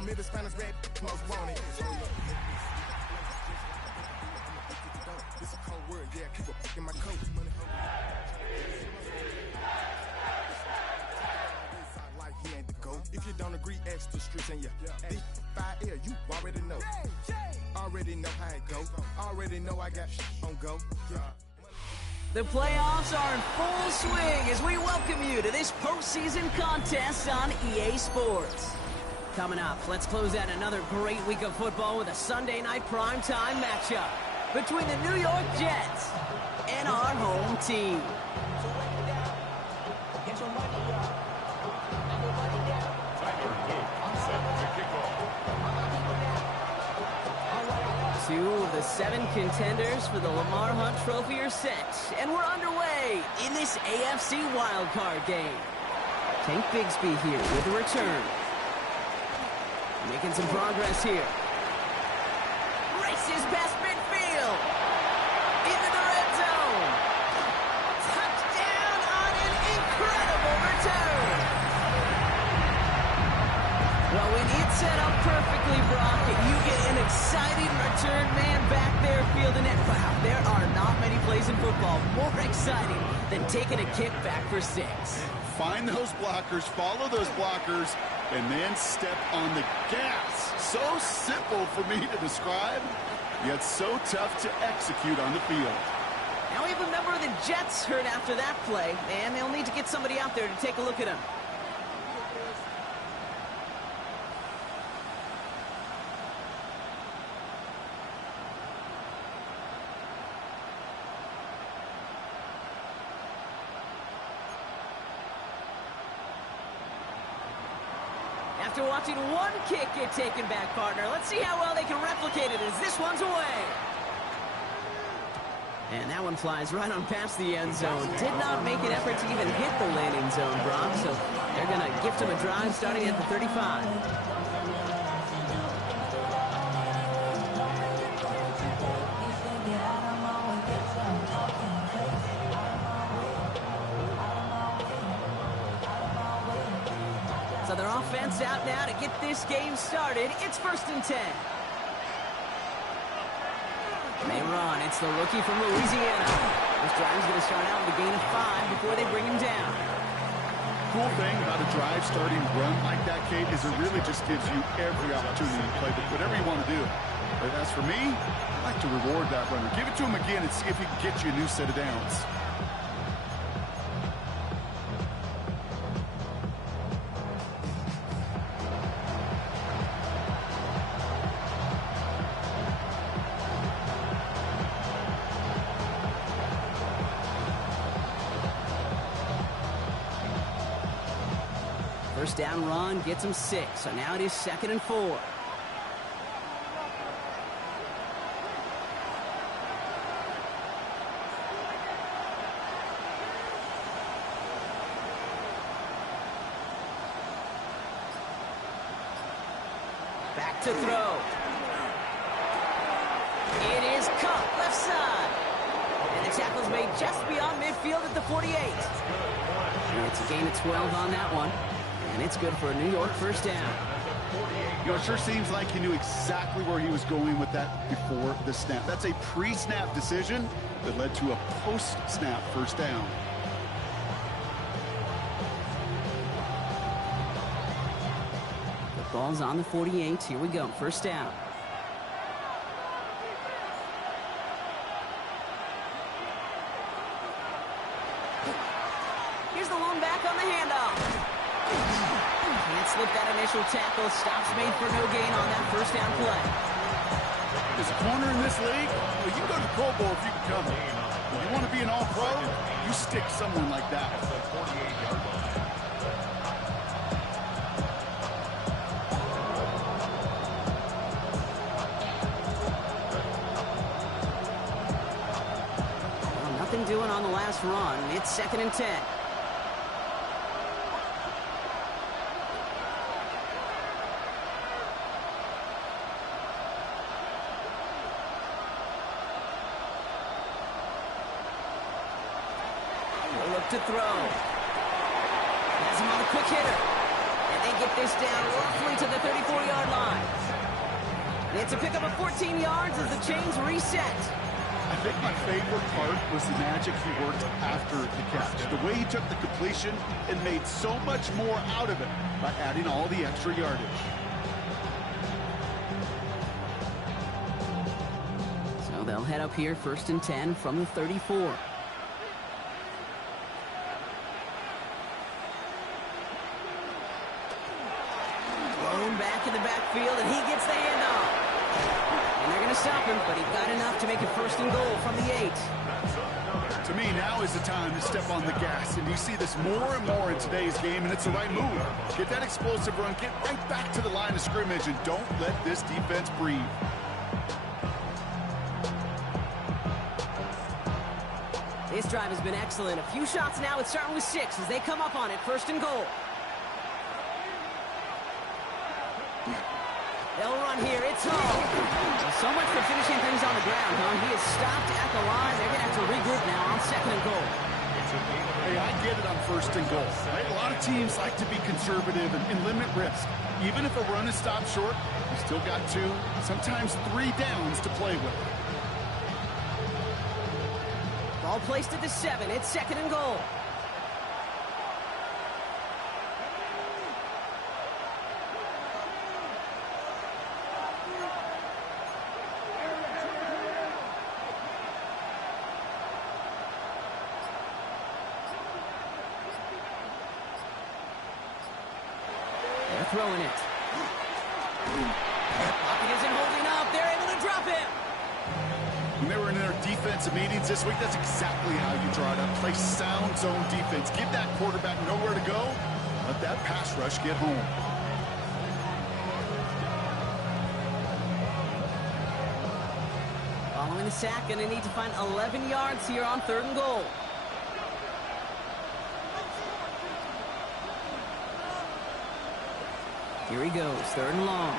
I'm here to Spanish red, most wanted. This a cold word, yeah, keep a in my coat. Like he ain't the GOAT. If you don't agree, ask the streets and this fire air, you already know. Already know how it go. Already know I got on go. The playoffs are in full swing as we welcome you to this postseason contest on EA Sports. Coming up, let's close out another great week of football with a Sunday night primetime matchup between the New York Jets and our home team. Two of the 7 contenders for the Lamar Hunt Trophy are set, and we're underway in this AFC wildcard game. Tank Bigsby here with a return. Making some progress here. Races past midfield. Into the red zone. Touchdown on an incredible return. Well, when it's set up perfectly, Brock, you get an exciting return man back there fielding it. Wow, there are not many plays in football more exciting than taking a kick back for 6. Find those blockers, follow those blockers, and then step on the gas. So simple for me to describe, yet so tough to execute on the field. Now we have a member of the Jets hurt after that play, and they'll need to get somebody out there to take a look at him. After watching one kick get taken back, partner, let's see how well they can replicate it as this one's away. And that one flies right on past the end zone. Did not make an effort to even hit the landing zone, Brock, so they're going to gift him a drive starting at the 35. So their offense out now to get this game started. It's 1st and 10. They run. It's the rookie from Louisiana. This drive is going to start out with a gain of 5 before they bring him down. Cool thing about a drive starting run like that, Kate, is it really just gives you every opportunity to play whatever you want to do. But as for me, I like to reward that runner. Give it to him again and see if he can get you a new set of downs. First down run gets him 6, so now it is 2nd and 4. Back to throw. It is caught left side. And the tackle's made just beyond midfield at the 48. And it's a gain of 12 on that one. And it's good for a New York first down. You know, it sure seems like he knew exactly where he was going with that before the snap. That's a pre-snap decision that led to a post-snap first down. The ball's on the 48. Here we go. First down. Here's the lone back on the handoff. Can't slip that initial tackle. Stops made for no gain on that first down play. As a corner in this league, well, you can go to the Pro Bowl if you can cover. If you want to be an all-pro, you stick someone like that. Well, nothing doing on the last run. It's 2nd and 10. To throw. Has him on a quick hitter. And they get this down roughly to the 34-yard line. It's a pickup of 14 yards as the chains reset. I think my favorite part was the magic he worked after the catch. The way he took the completion and made so much more out of it by adding all the extra yardage. So they'll head up here, 1st and 10 from the 34. Blown back in the backfield, and he gets the handoff. And they're going to stop him, but he got enough to make it 1st and goal from the 8. To me, now is the time to step on the gas, and you see this more and more in today's game, and it's the right move. Get that explosive run, get right back to the line of scrimmage, and don't let this defense breathe. This drive has been excellent. A few shots now. It's starting with 6 as they come up on it, 1st and goal. They'll run here. It's Hall. So much for finishing things on the ground, huh? He is stopped at the line. They're going to have to regroup now on 2nd and goal. Hey, I get it on 1st and goal. Right? A lot of teams like to be conservative and limit risk. Even if a run is stopped short, you still got 2, sometimes 3 downs to play with. Ball placed at the 7. It's 2nd and goal. They're throwing it. Pocket isn't holding up. They're able to drop him. When they were in their defensive meetings this week, that's exactly how you draw it up. Play sound zone defense. Give that quarterback nowhere to go. Let that pass rush get home. Following the sack, going to need to find 11 yards here on 3rd and goal. Here he goes, 3rd and long.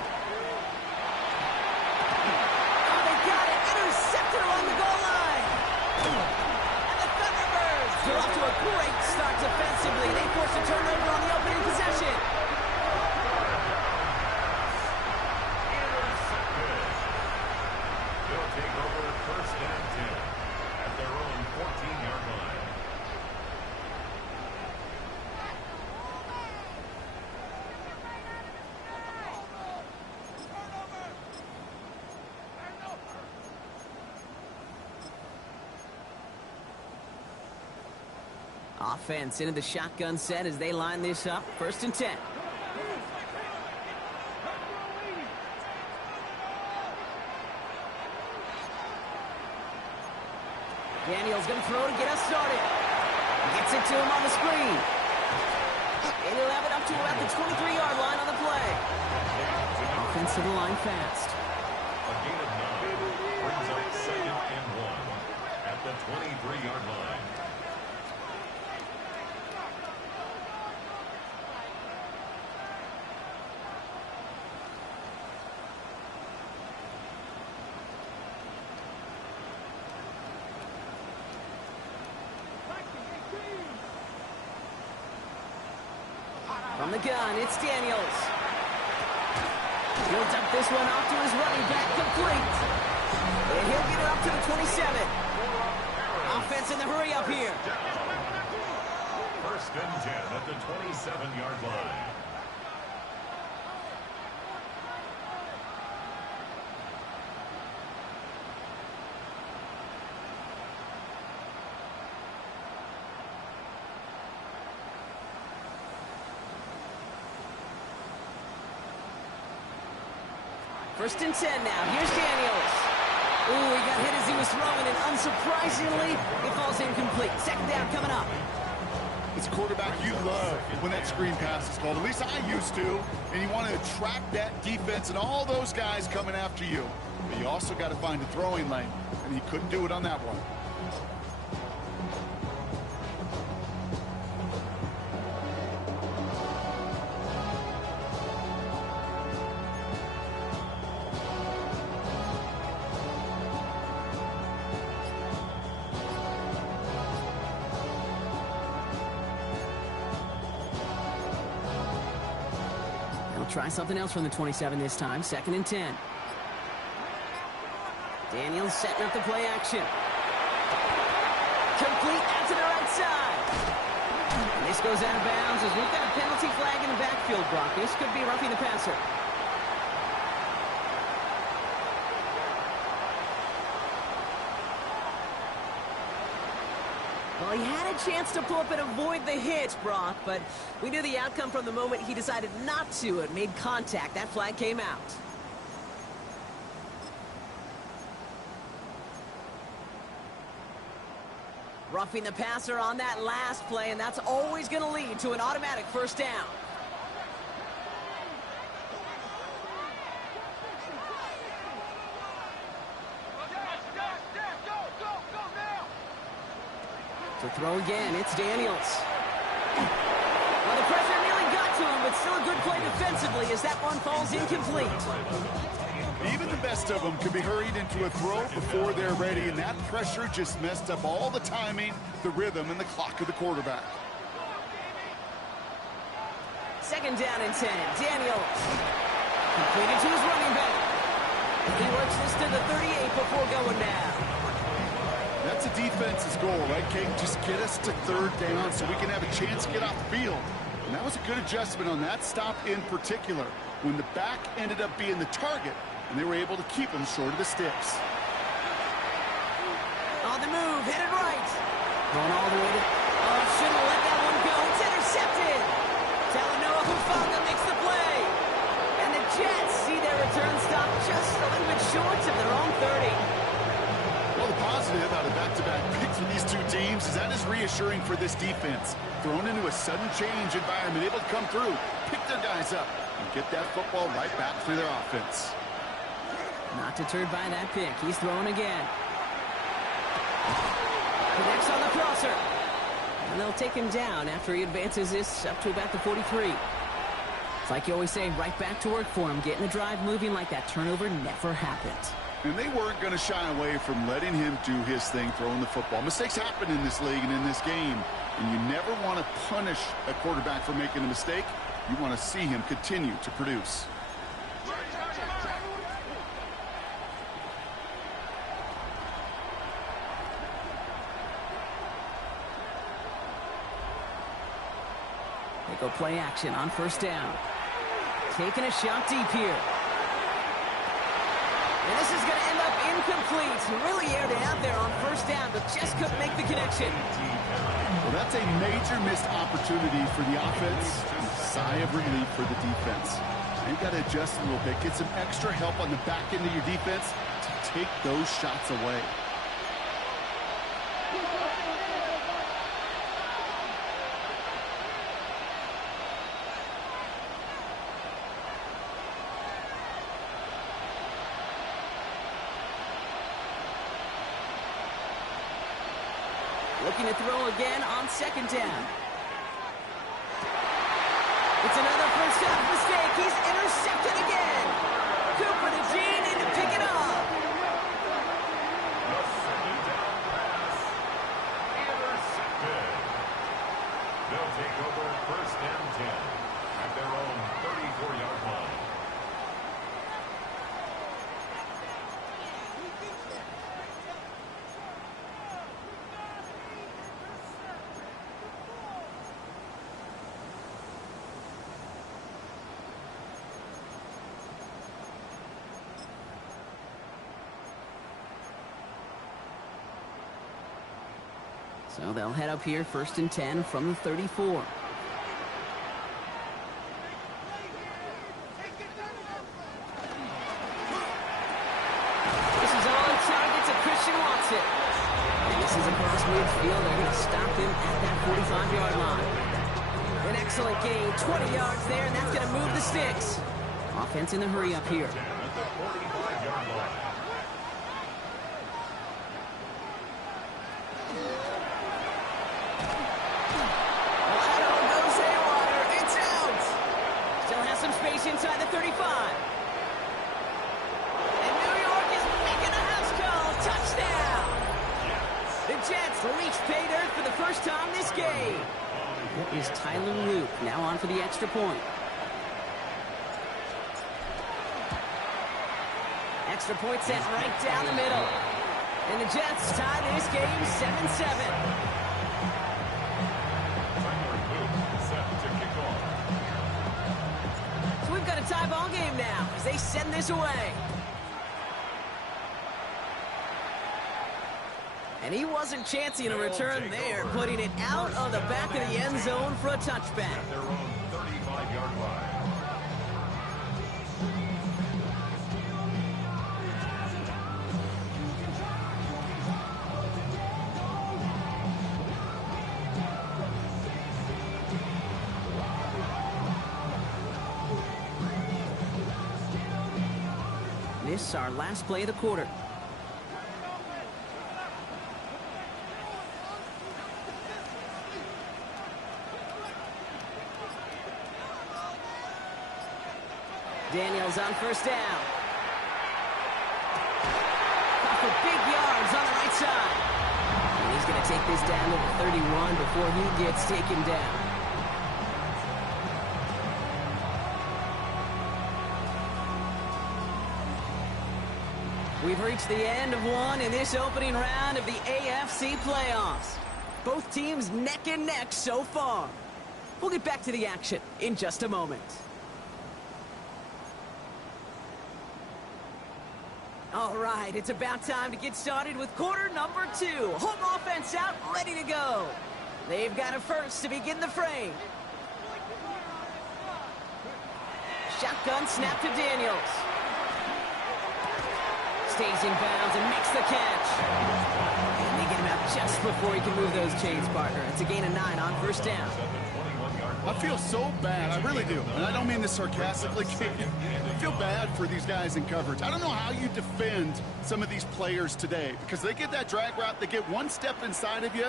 Oh, they got it! Intercepted along the goal line! And the Thunderbirds are off to a great start defensively. They forced a turnover on the opening possession. They'll take over 1st and 10 at their own 14-yard line. Offense into the shotgun set as they line this up. 1st and 10. Daniels going to throw to get us started. Gets it to him on the screen. And he'll have it up to about the 23-yard line on the play. Offense to the line fast. A gain of 9 brings up 2nd and 1 at the 23-yard line. From the gun, it's Daniels. He'll dump this one off to his running back, complete. And he'll get it up to the 27. Offense in the hurry up here. 1st and 10 at the 27-yard line. First and 10 now. Here's Daniels. Ooh, he got hit as he was throwing, and unsurprisingly, it falls incomplete. 2nd down coming up. It's a quarterback you love when that screen pass is called. At least I used to. And you want to attract that defense and all those guys coming after you. But you also got to find a throwing lane. And he couldn't do it on that one. Try something else from the 27 this time. 2nd and 10. Daniels setting up the play action. Complete out to the right side. And this goes out of bounds as we've got a penalty flag in the backfield, Brock. This could be roughing the passer. Well, he had a chance to pull up and avoid the hit, Brock, but we knew the outcome from the moment he decided not to. It made contact. That flag came out. Roughing the passer on that last play, and that's always going to lead to an automatic first down. To throw again, it's Daniels. Well, the pressure nearly got to him, but still a good play defensively as that one falls incomplete. Even the best of them can be hurried into a throw before they're ready, and that pressure just messed up all the timing, the rhythm, and the clock of the quarterback. Second down and 10. Daniels. Completed to his running back. He works this to the 38 before going down. That's a defense's goal, right, Kate? Just get us to third down so we can have a chance to get off the field. And that was a good adjustment on that stop in particular, when the back ended up being the target, and they were able to keep him short of the sticks. On the move, headed right. Going all the way to... Oh, shouldn't have let that one go. It's intercepted. Talanoa Hufanga makes the play. And the Jets see their return stop just a little bit short of their own 30. Well, the positive out of back-to-back picks for these two teams is that is reassuring for this defense. Thrown into a sudden change environment, able to come through, pick their guys up, and get that football right back through their offense. Not deterred by that pick. He's throwing again. Connects on the crosser. And they'll take him down after he advances this up to about the 43. It's like you always say, right back to work for him. Getting the drive moving like that turnover never happened. And they weren't going to shy away from letting him do his thing, throwing the football. Mistakes happen in this league and in this game. And you never want to punish a quarterback for making a mistake. You want to see him continue to produce. They go play action on first down. Taking a shot deep here. And this is going to end up incomplete. He really aired it out there on first down, but just couldn't make the connection. Well, that's a major missed opportunity for the offense. Sigh of relief for the defense. You got to adjust a little bit. Get some extra help on the back end of your defense to take those shots away. Looking to throw again on second down. It's another first half mistake. He's intercepted again. Cooper to Gene in to pick it up. The second down pass. Intercepted. They'll take over first and 10 at their own 34-yard line. So they'll head up here first and 10 from the 34. This is on target to Christian Watson. And this is across midfield. They're going to stop him at that 45-yard line. An excellent gain, 20 yards there, and that's going to move the sticks. Offense in the hurry up here. At the 45-yard line. Inside the 35. And New York is making a house call. Touchdown. The Jets reach pay dirt for the first time this game. That is Tyler Luke now on for the extra point. extra point sent right down the middle. And the Jets tie this game 7-7. So we've got a tie ball game now as they send this away. And he wasn't chancing a return there, putting it out of the back of the end zone for a touchback. At their own 35-yard line. This is our last play of the quarter. Daniels on first down. Caught for big yards on the right side. And he's going to take this down to the 31 before he gets taken down. We've reached the end of one in this opening round of the AFC playoffs. Both teams neck and neck so far. We'll get back to the action in just a moment. All right, it's about time to get started with quarter number 2. Home offense out, ready to go. They've got a first to begin the frame. Shotgun snap to Daniels. Stays in bounds and makes the catch. And they get him out just before he can move those chains, partner. It's a gain of 9 on first down. I feel so bad. I really do. And I don't mean this sarcastically. I feel bad for these guys in coverage. I don't know how you defend some of these players today because they get that drag route, they get one step inside of you.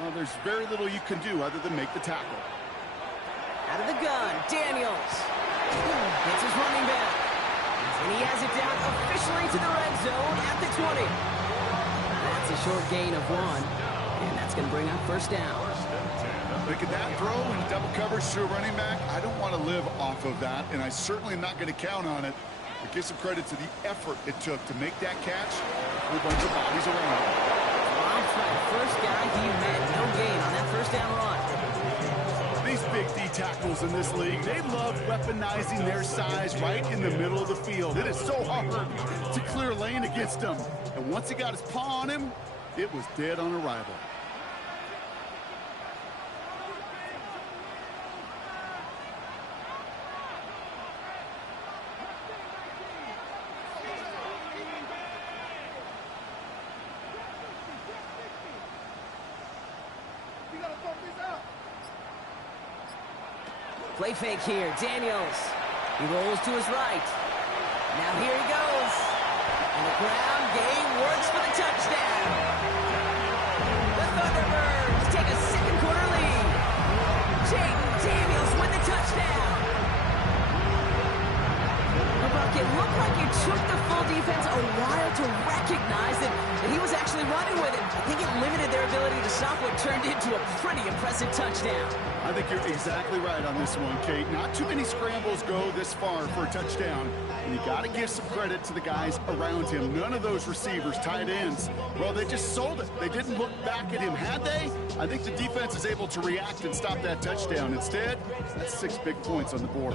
Well, there's very little you can do other than make the tackle. Out of the gun, Daniels. It's his running back. And he has it down officially to the red zone at the 20. That's a short gain of 1. And that's going to bring up first down. Making that throw in double coverage to a running back, I don't want to live off of that, and I certainly am not going to count on it. But give some credit to the effort it took to make that catch. A whole bunch of bodies around him. First guy he met, no gain on that first down run. These big D tackles in this league, they love weaponizing their size right in the middle of the field. It is so hard to clear lane against them. And once he got his paw on him, it was dead on arrival. Play fake here, Daniels. He rolls to his right. Now here he goes. And the ground game works for the touchdown. The Thunderbirds take a second quarter lead. Jaden Daniels win the touchdown. It looked like it took the full defense a while to recognize that he was actually running with it. I think it limited their ability to stop what turned into a pretty impressive touchdown. I think you're exactly right on this one, Kate. Not too many scrambles go this far for a touchdown, and you got to give some credit to the guys around him. None of those receivers, tight ends, well, they just sold it. They didn't look back at him. Had they? I think the defense is able to react and stop that touchdown. Instead, that's 6 big points on the board.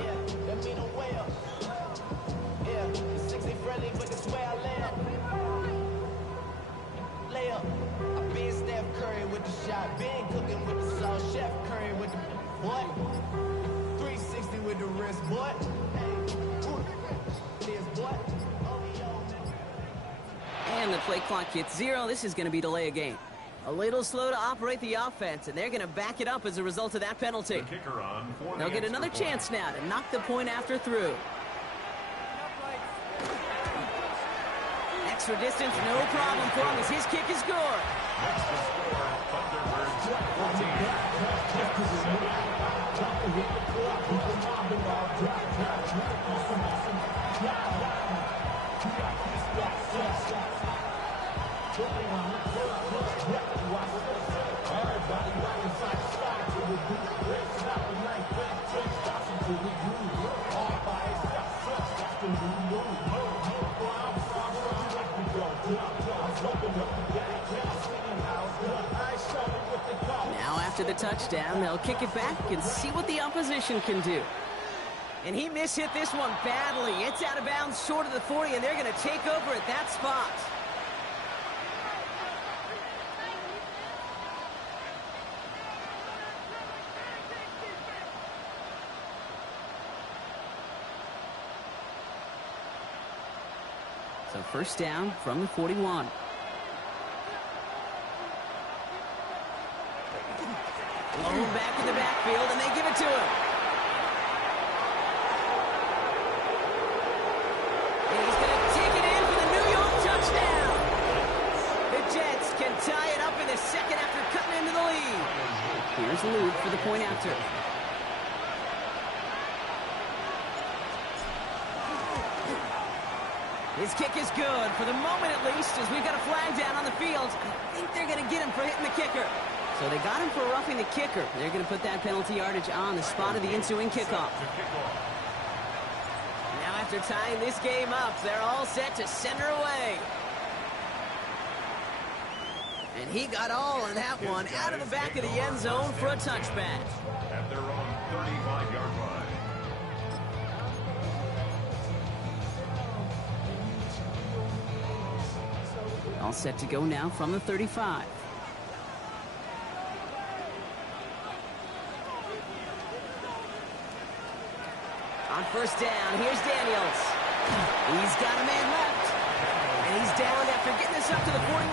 Been cooking with the sauce, Chef Curry with the what? 360 with the wrist, what? And the play clock hits 0. This is going to be delay a game. A little slow to operate the offense, and they're going to back it up as a result of that penalty. The kicker on for They'll get another chance now to knock the point after through. Extra distance, no problem for him as his kick is good. Next to score, Thunderbirds 14. Now after the touchdown, they'll kick it back and see what the opposition can do. And he mishit this one badly. It's out of bounds short of the 40, and they're going to take over at that spot. So first down from the 41. Blown back in the backfield, and they give it to him. And he's going to take it in for the New York touchdown. The Jets can tie it up in the second after cutting into the lead. Here's Luke for the point after. His kick is good, for the moment at least, as we've got a flag down on the field. I think they're going to get him for hitting the kicker. So they got him for roughing the kicker. They're going to put that penalty yardage on the spot of the ensuing kickoff. Now after tying this game up, they're all set to send her away. And he got all of that one out of the back of the end zone for a touchback. At their own 35-yard line. All set to go now from the 35. On first down, here's Daniels. He's got a man left. And he's down after getting this up to the 41.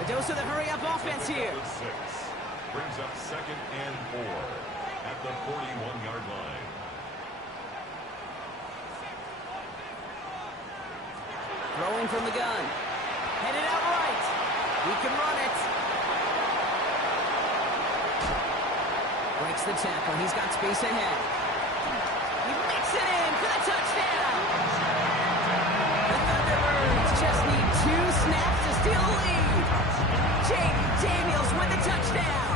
A dose of the hurry-up offense here. Brings up 2nd and 4 at the 41-yard line. Throwing from the gun. Headed out right. He can run it. Breaks the tackle. He's got space ahead. He makes it in for the touchdown. The Thunderbirds just need 2 snaps to steal the lead. Jaden Daniels with the touchdown.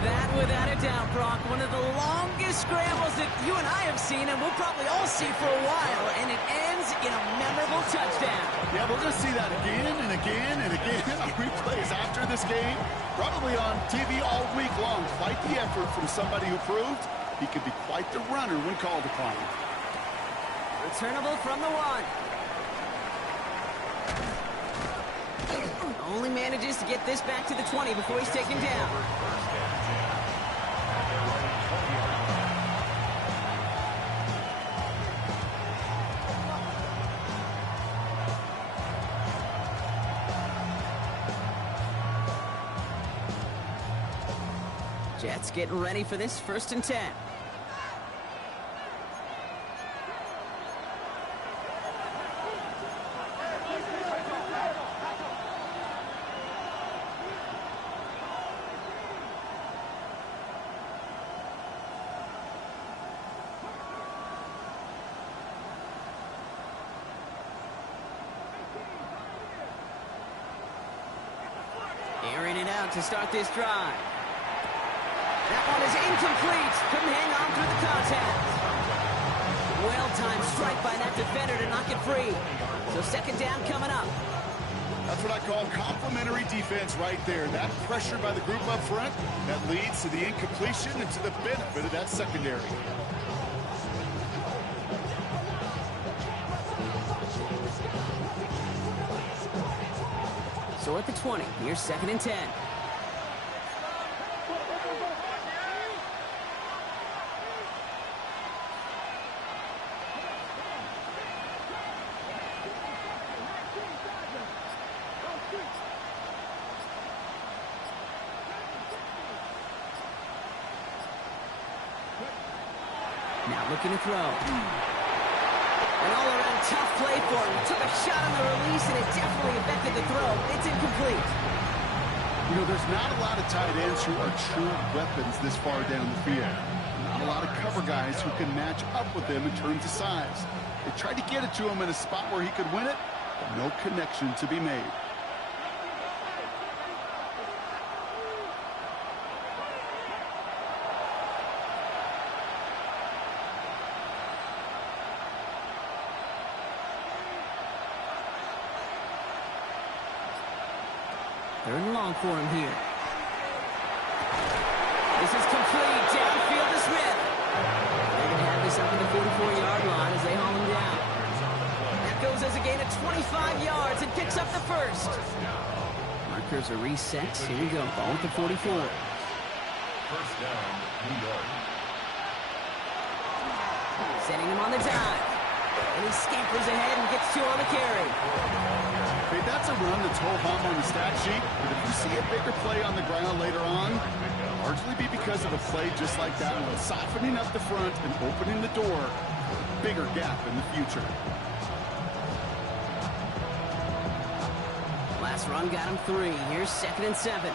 That, without a doubt, Brock, one of the longest scrambles that you and I have seen, and we'll probably all see for a while, and it ends in a memorable touchdown. Yeah, we're going to see that again and again and again on replays after this game, probably on TV all week long. Quite the effort from somebody who proved he could be quite the runner when called upon. Returnable from the 1. Only manages to get this back to the 20 before he's taken down. Jets getting ready for this 1st and 10. Airing it out to start this drive. That one is incomplete. Couldn't hang on through the contact. Well-timed strike by that defender to knock it free. So 2nd down coming up. That's what I call complimentary defense right there. That pressure by the group up front, that leads to the incompletion and to the benefit of that secondary. So at the 20, here's 2nd and 10. Now looking to throw. An all-around tough play for him. Took a shot on the release, and it definitely affected the throw. It's incomplete. You know, there's not a lot of tight ends who are true weapons this far down the field. Not a lot of cover guys who can match up with them in terms of size. They tried to get it to him in a spot where he could win it, but no connection to be made. Third and long for him here. This is complete. Downfield to Smith. They're going to have this up at the 44-yard line as they haul him down. That goes as a gain of 25 yards and picks up the first. Markers are reset. Here we go. Ball at the 44. First down, New York. Sending him on the dive. And he scampers ahead and gets 2 on the carry. Okay, that's a run that's ho-hum on the stat sheet, but if you see a bigger play on the ground later on, it'll largely be because of a play just like that one, softening up the front and opening the door, a bigger gap in the future. Last run got him 3. Here's 2nd and 7.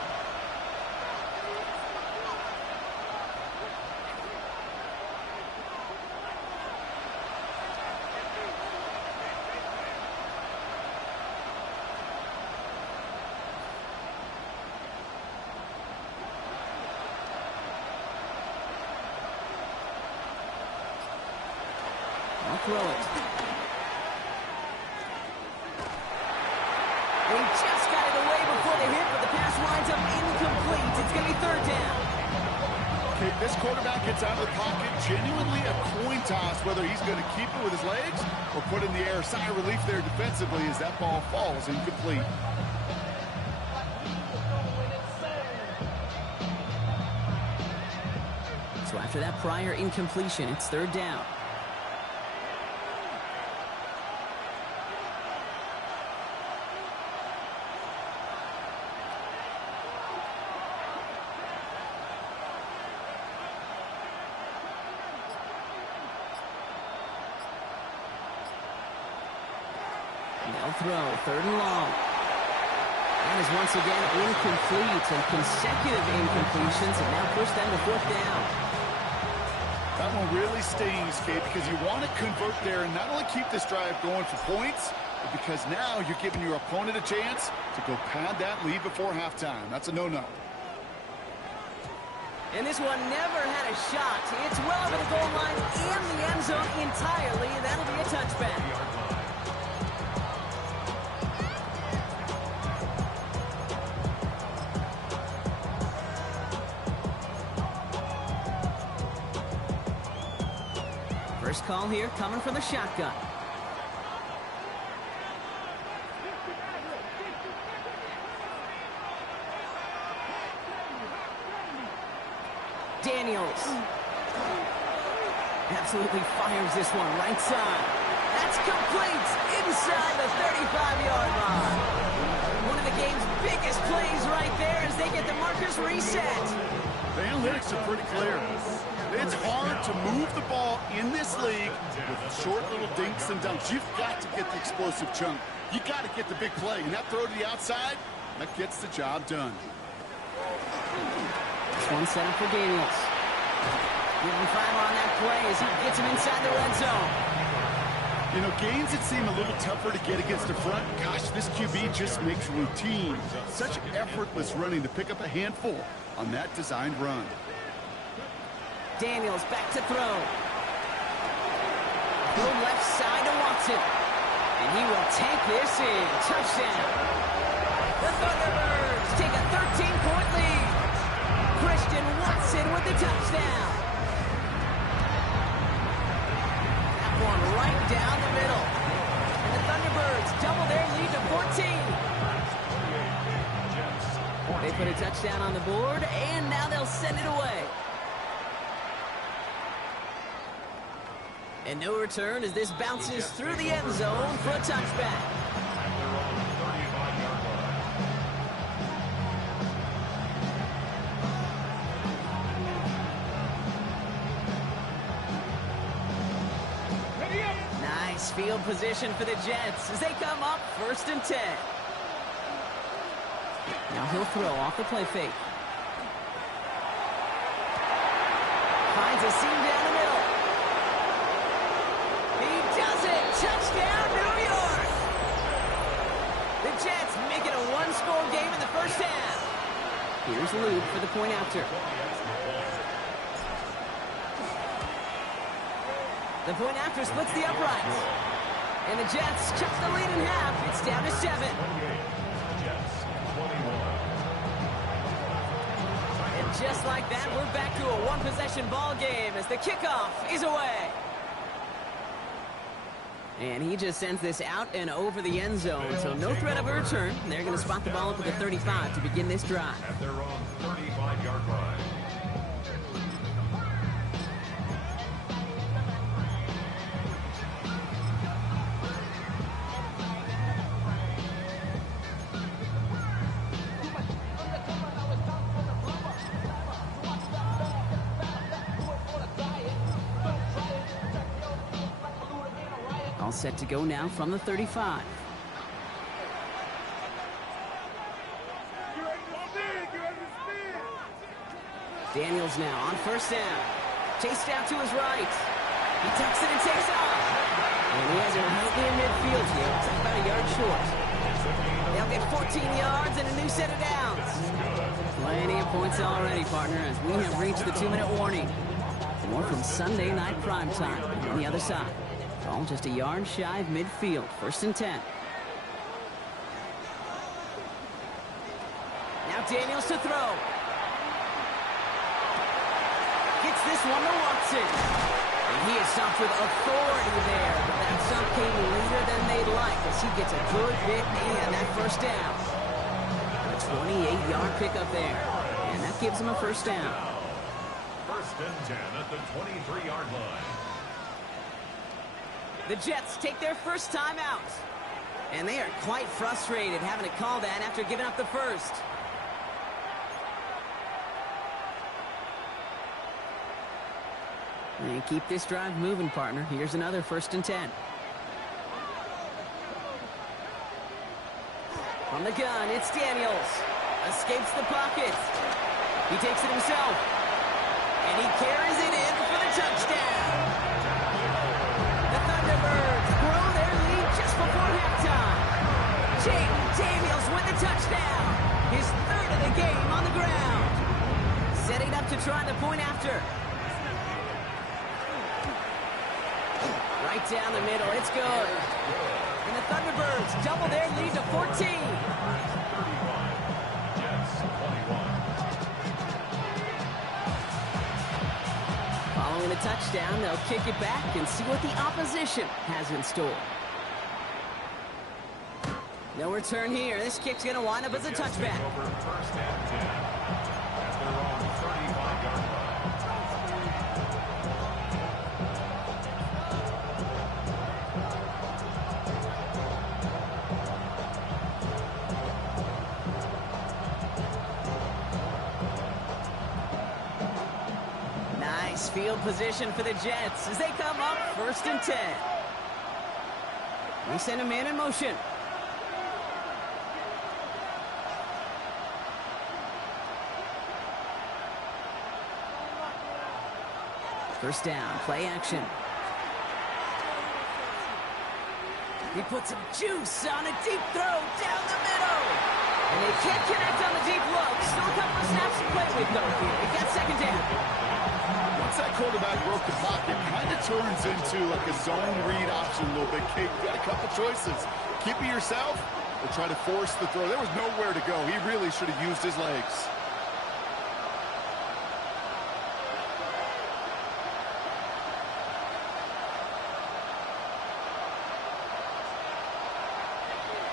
I'll throw it. They just got it away before the hit, but the pass winds up incomplete. It's going to be 3rd down. Okay, this quarterback gets out of the pocket, genuinely a coin toss, whether he's going to keep it with his legs or put it in the air. Sigh of relief there defensively as that ball falls incomplete. So after that prior incompletion, it's 3rd down. They'll throw, 3rd and long. That is once again incomplete, and consecutive incompletions have now pushed them to 4th down. That one really stings, Kate, because you want to convert there and not only keep this drive going for points, but because now you're giving your opponent a chance to go pad that lead before halftime. That's a no-no. And this one never had a shot. It's well over the goal line and the end zone entirely, and that'll be a touchback. First call here coming from the shotgun. Daniels. Absolutely fires this one right side. That's complete inside the 35-yard line. One of the game's biggest plays right there as they get the markers reset. The analytics are pretty clear. It's hard to move the ball in this league with short little dinks and dunks. You've got to get the explosive chunk. You got to get the big play. And that throw to the outside, that gets the job done. This one set up for Daniels. Give him 5 on that play as he gets him inside the red zone. You know, gains that seem a little tougher to get against the front. Gosh, this QB just makes routine. Such effortless running to pick up a handful on that designed run. Daniels back to throw. Throw left side to Watson. And he will take this in. Touchdown. The Thunderbirds take a 13-point lead. Christian Watson with the touchdown. That one right down the middle. And the Thunderbirds double their lead to 14. They put a touchdown on the board, and now they'll send it away. And no return as this bounces through the end zone for a touchback. Nice field position for the Jets as they come up 1st and 10. Now he'll throw off the play fake. Finds a seam down the middle. Touchdown, New York! The Jets make it a one-score game in the first half. Here's Luke for the point after. The point after splits the uprights. And the Jets cut the lead in half. It's down to 7. Jets 21. just like that, we're back to a one-possession ball game as the kickoff is away. And he just sends this out and over the end zone, so no threat of a return. They're going to spot the ball up at the 35 to begin this drive. At their own 35-yard line. All set to go now from the 35. Daniels now on first down. Chased out to his right. He tucks it and takes off. And he has it neatly in midfield here. It's about a yard short. They'll get 14 yards and a new set of downs. Plenty of points already, partner, as we have reached the 2-minute warning. More from Sunday night primetime on the other side. All just a yard shy of midfield. First and 10. Now Daniels to throw. Gets this one to Watson. And he is stopped with authority there. But that stop came later than they'd like as he gets a good bit and that first down. A 28-yard pickup there. And that gives him a first down. First and 10 at the 23-yard line. The Jets take their first time out. And they are quite frustrated having to call that after giving up the first. And keep this drive moving, partner. Here's another first and 10. From the gun, it's Daniels. Escapes the pocket. He takes it himself. And he carries it in for the touchdown. The Thunderbirds grow their lead just before halftime. Jaden Daniels with the touchdown. His third of the game on the ground. Setting up to try the point after. Right down the middle. It's good. And the Thunderbirds double their lead to 14. Jets 21. Following the touchdown, they'll kick it back and see what the opposition has in store. No return here. This kick's going to wind up as a touchback. Over first and 10 at their own 35-yard line. Nice field position for the Jets as they come up first and 10. They send a man in motion. First down, play action. He puts some juice on a deep throw down the middle. And they can't connect on the deep look. Still a couple of snaps to play with though here. He got second down. Once that quarterback broke the pocket, kind of turns into like a zone read option a little bit. Kate, you got a couple choices. Keep it yourself or try to force the throw. There was nowhere to go. He really should have used his legs.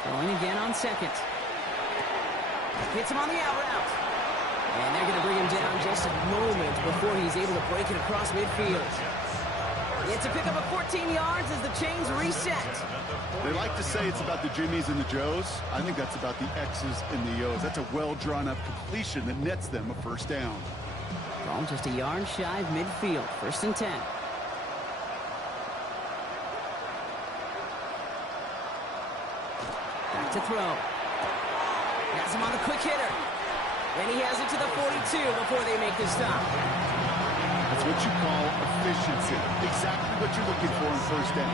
Going again on second. Hits him on the out route. And they're going to bring him down just a moment before he's able to break it across midfield. It's a pickup of 14 yards as the chains reset. They like to say it's about the Jimmies and the Joes. I think that's about the X's and the O's. That's a well-drawn-up completion that nets them a first down. Ball just a yard shy of midfield. First and 10. Back to throw. Has him on the quick hitter. And he has it to the 42 before they make the stop. That's what you call efficiency. Exactly what you're looking for in first down.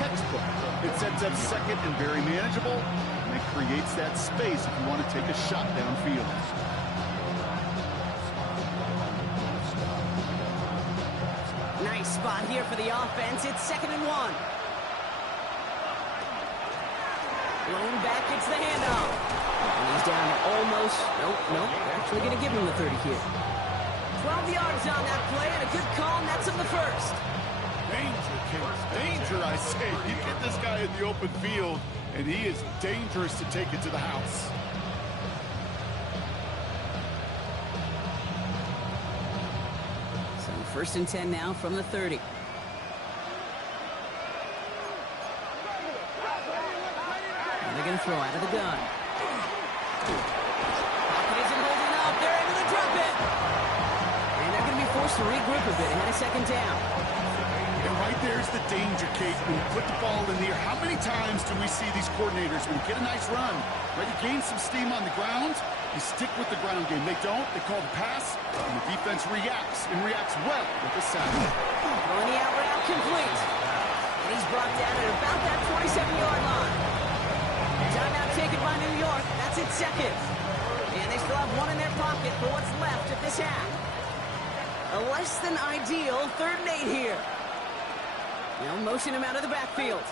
Textbook. It sets up second and very manageable, and it creates that space if you want to take a shot downfield. Nice spot here for the offense. It's 2nd and 1. Blown back, gets the handoff. And he's down to almost, nope, they're actually going to give him the 30 here. 12 yards on that play, and a good call nets him the first. Danger, kids. Danger, I say. You get this guy in the open field, and he is dangerous to take it to the house. So 1st and 10 now from the 30. And they're going to throw out of the gun. Pocket isn't holding up. They're able to drop it. And they're going to be forced to regroup a bit ahead of 2nd down. And right there's the danger, Kate, when you put the ball in the air. How many times do we see these coordinators, when you get a nice run, right, you gain some steam on the ground, you stick with the ground game. They don't, they call the pass, and the defense reacts, and reacts well with the sack. Throwing the out route complete. And he's brought down at about that 27-yard line. Timeout taken by New York. That's its 2nd. And they still have one in their pocket for what's left of this half. A less than ideal 3rd and 8 here. They'll motion him out of the backfield.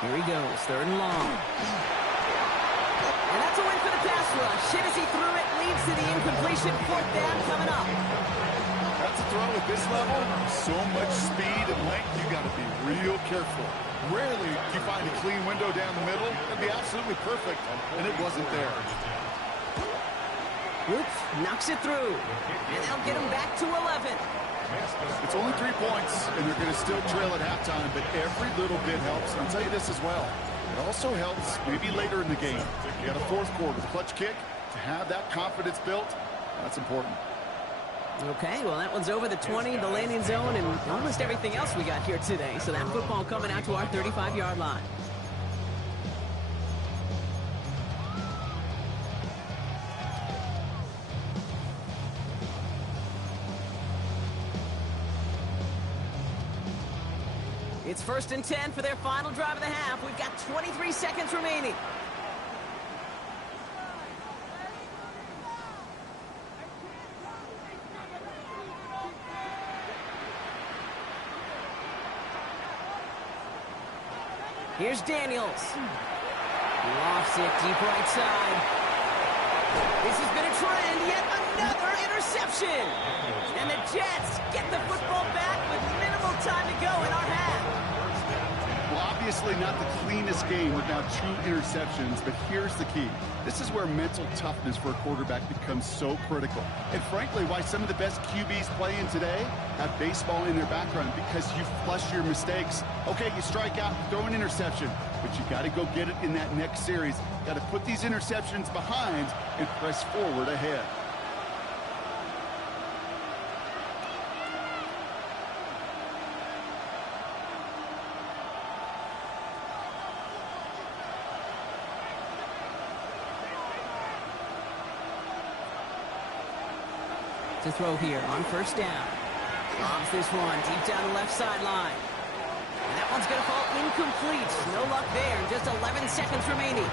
Here he goes, 3rd and long. And that's a win for the pass rush. Hit as he threw it, leads to the incompletion. 4th down coming up. That's a throw at this level. So much speed and length, you got to be real careful. Rarely do you find a clean window down the middle. That'd be absolutely perfect, and it wasn't there. Oops, knocks it through. And they'll get him back to 11. It's only 3 points, and they're going to still trail at halftime, but every little bit helps. And I'll tell you this as well. It also helps maybe later in the game. You got a 4th quarter clutch kick. To have that confidence built, that's important. Okay, well, that one's over the 20, the landing zone, and almost everything else we got here today. So that football coming out to our 35-yard line. It's 1st and 10 for their final drive of the half. We've got 23 seconds remaining. Here's Daniels. Lofts it deep right side. This has been a trend. Yet another interception. And the Jets get the football back with minimal time to go in our half. Well, obviously not the cleanest game without 2 interceptions, but here's the key. This is where mental toughness for a quarterback becomes so critical. And frankly, why some of the best QBs playing today have baseball in their background, because you flush your mistakes. Okay, you strike out, throw an interception, but you got to go get it in that next series. Got to put these interceptions behind and press forward ahead. To throw here on 1st down. Lobs this one deep down the left sideline. And that one's going to fall incomplete. No luck there. Just 11 seconds remaining.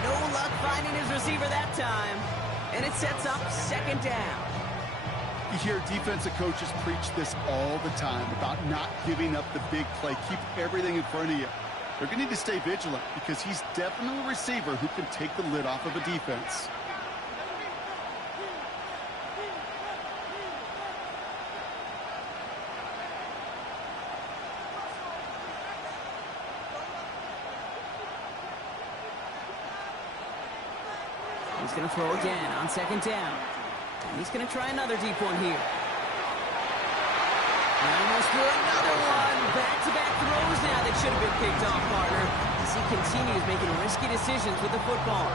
No luck finding his receiver that time. And it sets up 2nd down. You hear defensive coaches preach this all the time about not giving up the big play. Keep everything in front of you. They're going to need to stay vigilant because he's definitely a receiver who can take the lid off of a defense. He's going to throw again on 2nd down. And he's going to try another deep one here. And almost threw another one. Back-to-back throws now that should have been picked off, partner. As he continues making risky decisions with the football.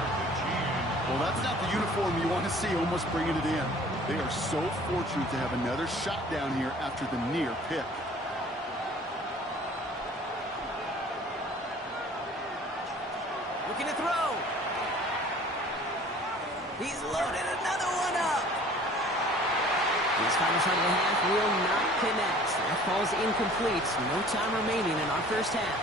Well, that's not the uniform you want to see almost bringing it in. They are so fortunate to have another shot down here after the near pick. Looking to throw. He's loaded another one up. This final shot of the half will not connect. That falls incomplete. No time remaining in our 1st half.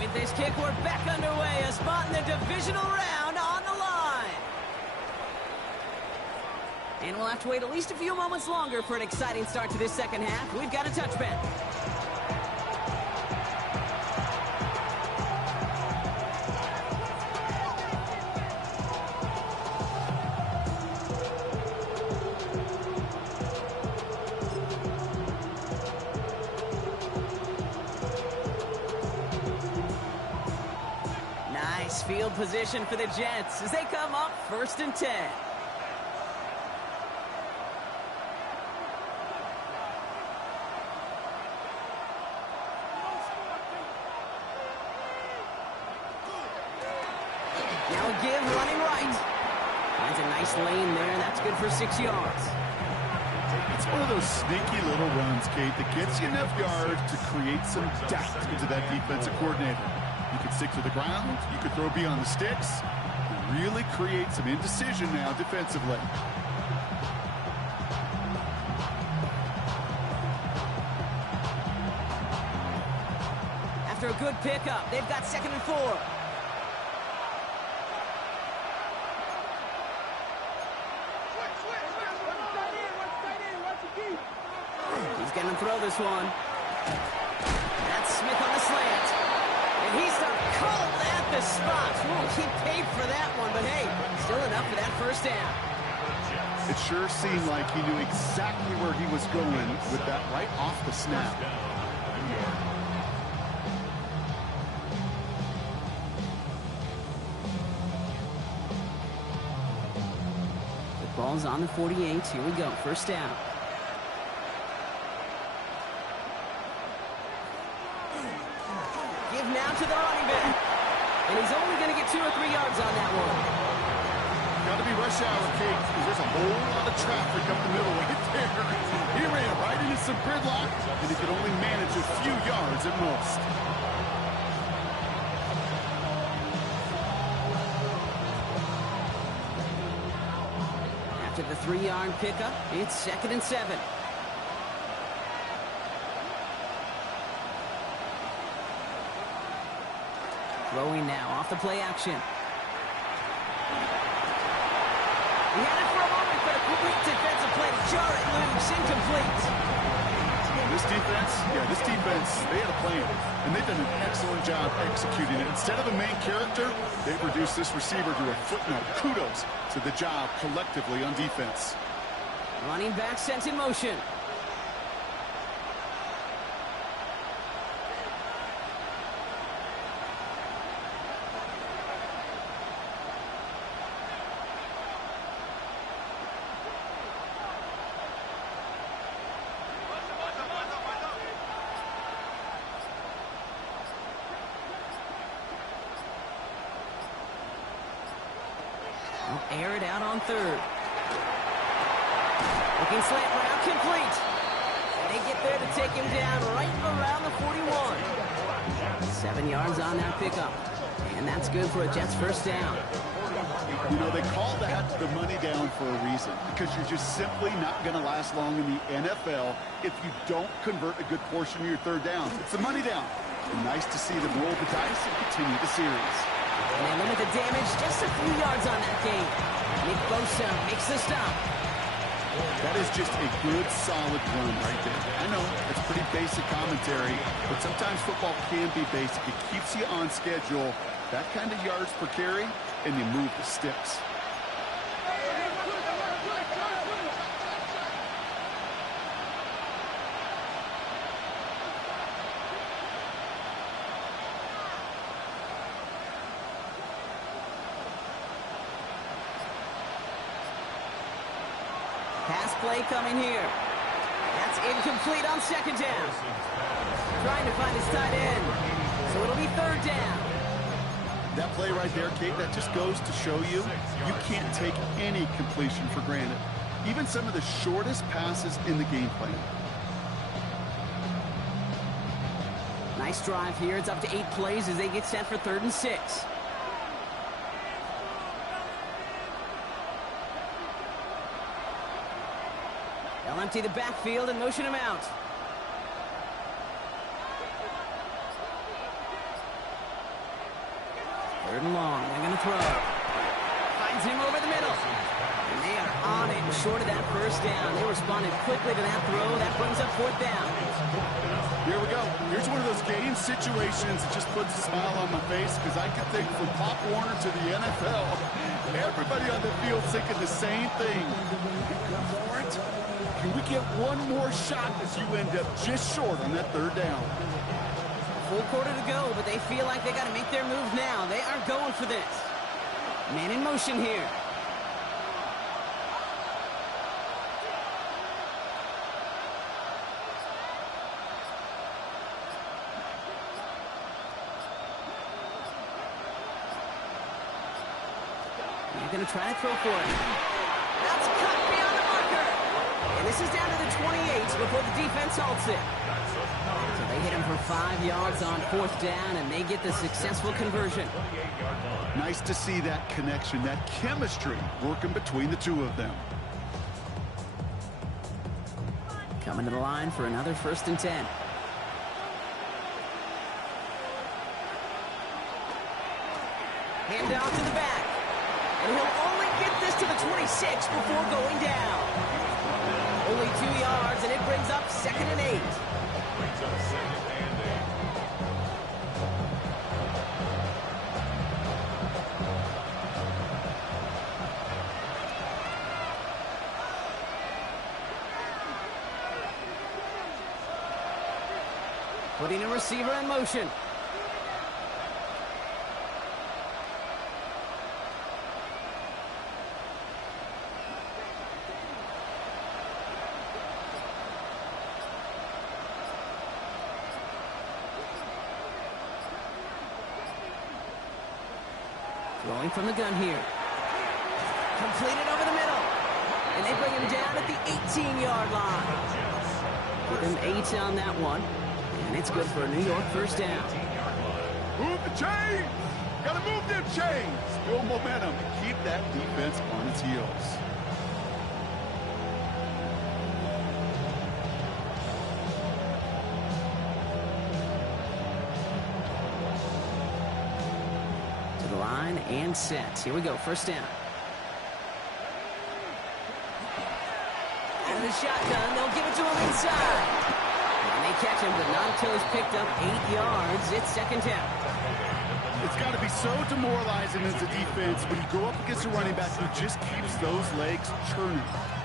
With this kick, we're back underway. A spot in the divisional round on the line. And we'll have to wait at least a few moments longer for an exciting start to this second half. We've got a touchback. Nice field position for the Jets as they come up 1st and 10. Now a give, running right. Finds a nice lane there. That's good for 6 yards. It's one of those sneaky little runs, Kate, that gets you enough yards to create some doubt into that defensive coordinator. You could stick to the ground. You could throw beyond the sticks. Really create some indecision now defensively. After a good pickup, they've got 2nd and 4. He's going to throw this one. That's Smith on the slant. And he's cold at the spot. Ooh, he paid for that one, but hey, still enough for that 1st down. It sure seemed like he knew exactly where he was going with that right off the snap. The ball's on the 48. Here we go. 1st down. Give now to the running back. And he's only going to get 2 or 3 yards on that one. Got to be rush hour, Kate, because there's a whole lot of traffic up the middle right there. He ran right into some gridlock, and he could only manage a few yards at most. After the 3-yard pickup, it's 2nd and 7. Throwing now off the play action. He had it for a moment, but a quick defensive play to jar it loose, incomplete. This defense, they had a plan, and they've done an excellent job executing it. Instead of a main character, they've reduced this receiver to a footnote. Kudos to the job collectively on defense. Running back sent in motion. Air it out on 3rd. Looking slant route complete. And they get there to take him down right around the 41. 7 yards on that pickup. And that's good for a Jets 1st down. You know, they call that the money down for a reason, because you're just simply not going to last long in the NFL if you don't convert a good portion of your 3rd down. It's the money down. And nice to see them roll the dice and continue the series. And they limit the damage, just a few yards on that game. Nick Bosa makes the stop. That is just a good, solid run right there. I know, it's pretty basic commentary, but sometimes football can be basic. It keeps you on schedule, that kind of yards per carry, and you move the sticks. Pass play coming here. That's incomplete on 2nd down. Trying to find his tight end. So it'll be 3rd down. That play right there, Kate, that just goes to show you can't take any completion for granted. Even some of the shortest passes in the game plan. Nice drive here. It's up to 8 plays as they get set for 3rd and 6. They'll empty the backfield and motion him out. Third and long. They're going to throw. Finds him over the middle. And they are on it short of that first down. They responded quickly to that throw. That brings up 4th down. Here we go. Here's one of those game situations that just puts a smile on my face because I could think from Pop Warner to the NFL. Everybody on the field thinking the same thing. We go for it. Can we get one more shot as you end up just short on that 3rd down? Full quarter to go, but they feel like they got to make their move now. They are going for this. Man in motion here. They're going to try to throw for it. That's cut beyond the marker. And this is down to the 28 before the defense halts it. So they hit him for 5 yards on 4th down, and they get the successful conversion. Nice to see that connection, that chemistry working between the two of them. Coming to the line for another 1st and 10. Hand off to the back. And he'll only get this to the 26 before going down. Only 2 yards, and it brings up 2nd and 8. Brings up 2nd and 8. Putting a receiver in motion. Throwing from the gun here. Completed over the middle. And they bring him down at the 18-yard line. Give him 8 on that one. And it's good for a New York 1st down. Move the chains! Gotta move them chains! Build momentum. Keep that defense on its heels. To the line and set. Here we go. 1st down. Out of the shotgun. They'll give it to him inside. And they catch him, but not until he's picked up 8 yards. It's 2nd down. It's got to be so demoralizing as a defense when you go up against a running back who just keeps those legs churning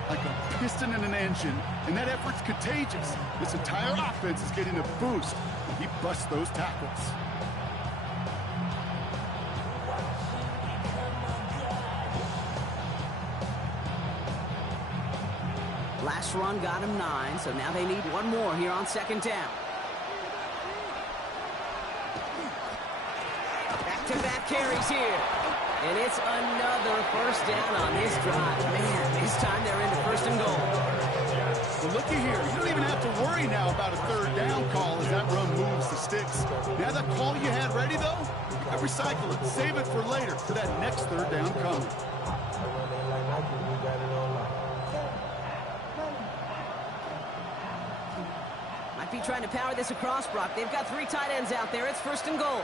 like a piston in an engine, and that effort's contagious. This entire offense is getting a boost when he busts those tackles. Last run got him 9, so now they need one more here on 2nd down. Back-to-back carries here. And it's another 1st down on this drive. Man, this time they're into 1st and goal. Well, looky here. You don't even have to worry now about a 3rd down call as that run moves the sticks. Now that call you had ready, though, you can recycle it. Save it for later for that next 3rd down coming. Might be trying to power this across, Brock. They've got 3 tight ends out there. It's 1st and goal.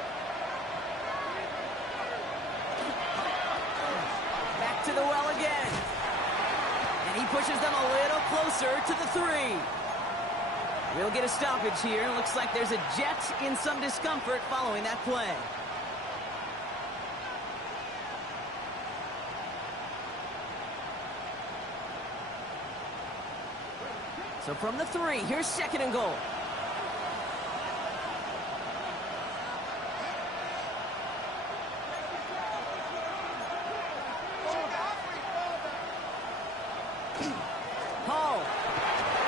Back to the well again. And he pushes them a little closer to the 3. We'll get a stoppage here. Looks like there's a Jet in some discomfort following that play. So from the 3, here's 2nd and goal. Hall.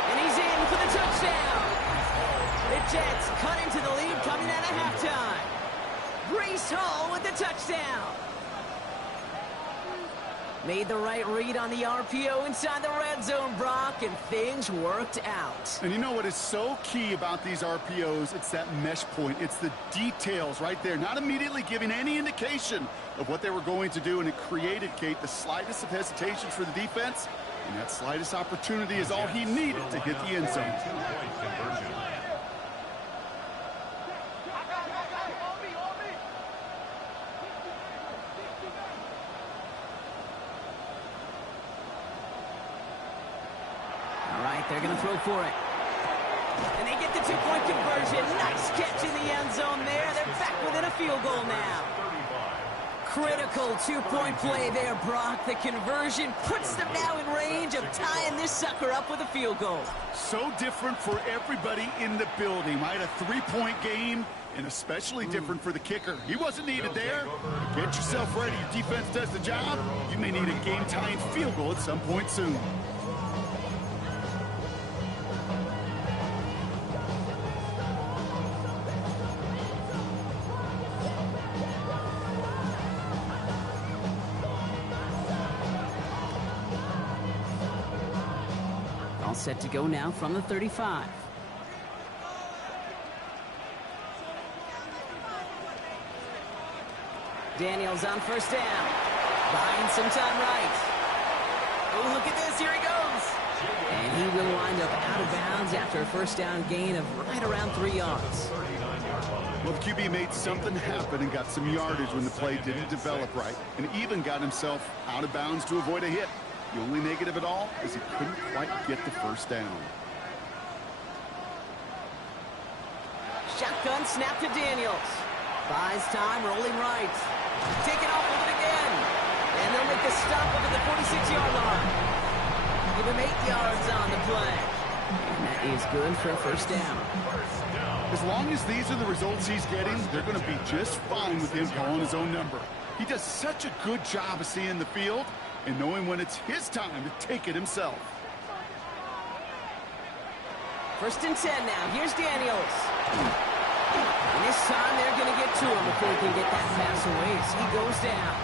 And he's in for the touchdown. The Jets cut into the lead coming out of halftime. Breece Hall with the touchdown. Made the right read on the RPO inside the red zone, Brock, and things worked out. And you know what is so key about these RPOs? It's that mesh point. It's the details right there, not immediately giving any indication of what they were going to do, and it created, Kate, the slightest of hesitations for the defense, and that slightest opportunity is all he needed to hit the end zone. They're going to throw for it. And they get the two-point conversion. Nice catch in the end zone there. They're back within a field goal now. Critical two-point play there, Brock. The conversion puts them now in range of tying this sucker up with a field goal. So different for everybody in the building, right? A three-point game, and especially different for the kicker. He wasn't needed there. Get yourself ready. Your defense does the job. You may need a game-tying field goal at some point soon. Set to go now from the 35. Daniels on first down. Buying some time right. Oh, look at this. Here he goes. And he will wind up out of bounds after a first down gain of right around 3 yards. Well, the QB made something happen and got some yardage when the play didn't develop right, and even got himself out of bounds to avoid a hit. The only negative at all is he couldn't quite get the first down. Shotgun snap to Daniels. Buys time, rolling right. Taking off with it again. And they'll make a stop up at the 46-yard line. Give him 8 yards on the play. And that is good for a first down. As long as these are the results he's getting, they're going to be just fine with him calling his own number. He does such a good job of seeing the field and knowing when it's his time to take it himself. First and 10 now. Here's Daniels. And this time they're going to get to him before he can get that pass away as he goes down.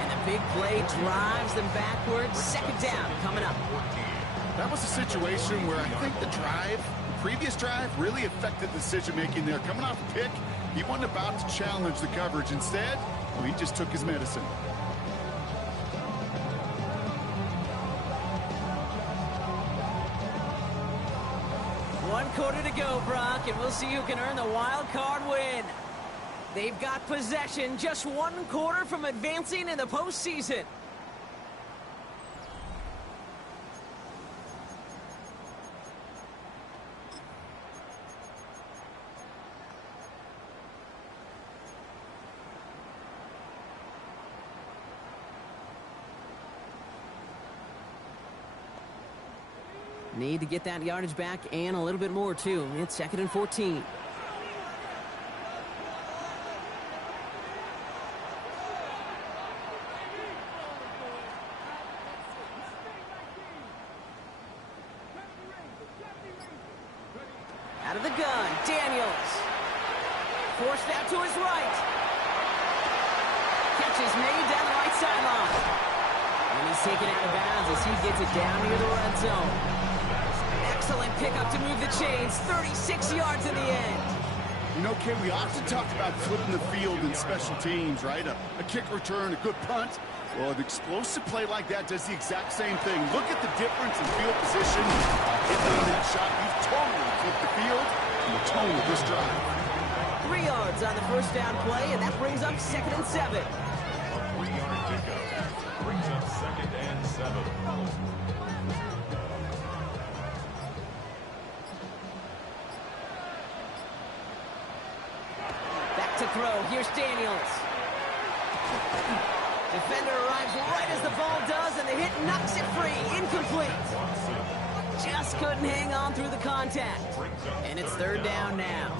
And the big play drives them backwards. Second down coming up. That was a situation where I think the previous drive really affected the decision-making there. Coming off a pick, he wasn't about to challenge the coverage. Instead, well, he just took his medicine. One quarter to go, Brock, and we'll see who can earn the wild card win. They've got possession, just 1 quarter from advancing in the postseason. Need to get that yardage back and a little bit more, too. It's 2nd and 14. Out of the gun, Daniels. Forced out to his right. Catch is made down the right sideline. And he's taken out of bounds as he gets it down near the red zone. Excellent pickup to move the chains. 36 yards in the end. You know, Kay, we often talk about flipping the field in special teams, right? A kick return, a good punt. Well, an explosive play like that does the exact same thing. Look at the difference in field position. Hitting on that shot, you've totally flipped the field and the tone of this drive. 3 yards on the first down play, and that brings up 2nd and 7. A 3-yard pickup brings up 2nd and 7. To throw. Here's Daniels. Defender arrives right as the ball does, and the hit knocks it free. Incomplete. Just couldn't hang on through the contact. And it's 3rd down now.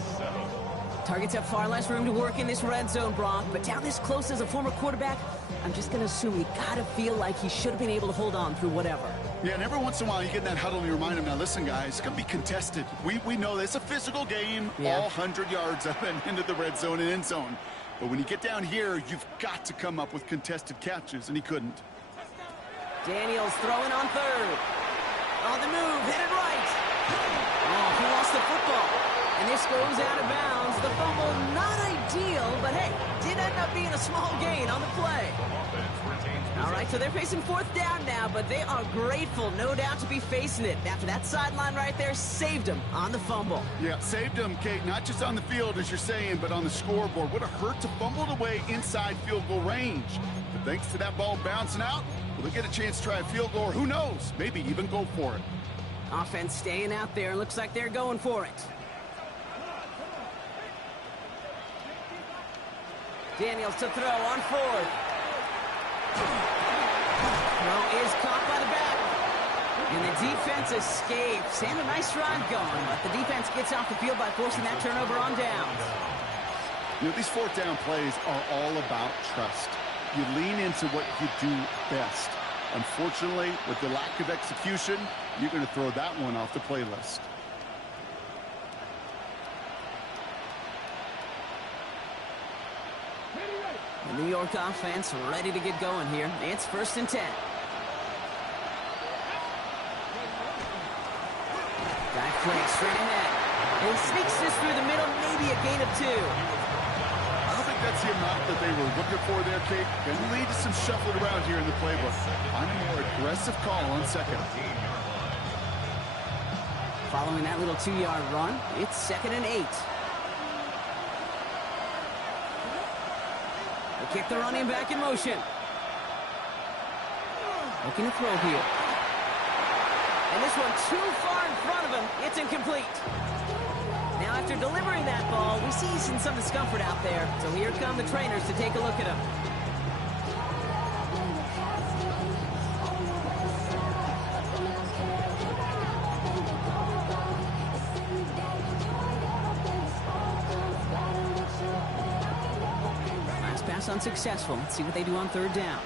Targets have far less room to work in this red zone, Brock, but down this close as a former quarterback, I'm just going to assume you got to feel like he should have been able to hold on through whatever. Yeah, and every once in a while you get in that huddle and you remind him, now listen, guys, it's going to be contested. We know this. It's a physical game, all 100 yards up and into the red zone and end zone. But when you get down here, you've got to come up with contested catches, and he couldn't. Daniels throwing on third. On the move, headed right. Oh, he lost the football. And this goes out of bounds. The fumble, not ideal, but hey, did end up being a small gain on the play. All right, so they're facing fourth down now, but they are grateful, no doubt, to be facing it. After that sideline right there saved them on the fumble. Yeah, saved them, Kate, not just on the field, as you're saying, but on the scoreboard. Would have hurt to fumble it away inside field goal range. But thanks to that ball bouncing out, will they get a chance to try a field goal, or who knows, maybe even go for it. Offense staying out there. Looks like they're going for it. Daniels to throw on fourth. Throw is caught by the back. And the defense escapes. And a nice drive going, but the defense gets off the field by forcing that turnover on downs. You know, these fourth down plays are all about trust. You lean into what you do best. Unfortunately, with the lack of execution, you're going to throw that one off the playlist. The New York offense ready to get going here. It's 1st and 10. Dive play straight ahead. And sneaks this through the middle, maybe a gain of 2. I don't think that's the amount that they were looking for there, Kate. Going to lead to some shuffling around here in the playbook. I'm a more aggressive call on second. Following that little 2-yard run, it's 2nd and 8. They kick the running back in motion. Looking to throw here. And this one too far in front of him. It's incomplete. Now after delivering that ball, we see some discomfort out there. So here come the trainers to take a look at him. Unsuccessful. Let's see what they do on 3rd down.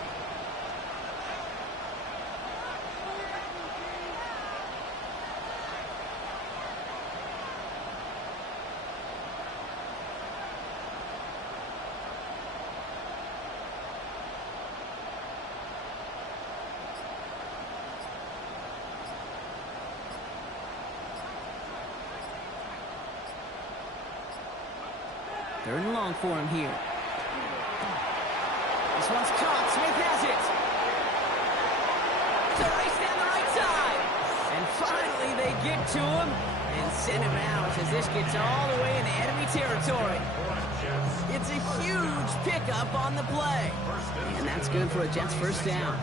Third and long for him here. This one's caught. Smith has it. To race down the right side. And finally they get to him and send him out as this gets all the way into enemy territory. It's a huge pickup on the play. And that's good for a Jets 1st down.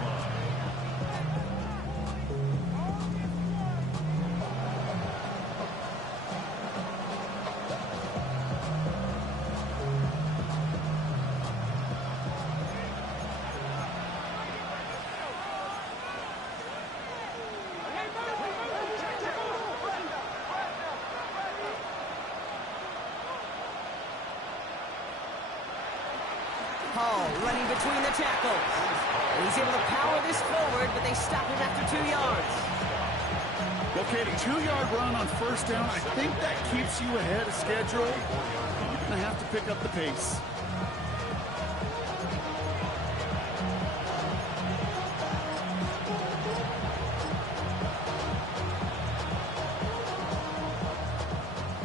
Hall running between the tackles. And he's able to power this forward, but they stop him after 2 yards. Okay, a 2-yard run on 1st down. I think that keeps you ahead of schedule. You're going to have to pick up the pace.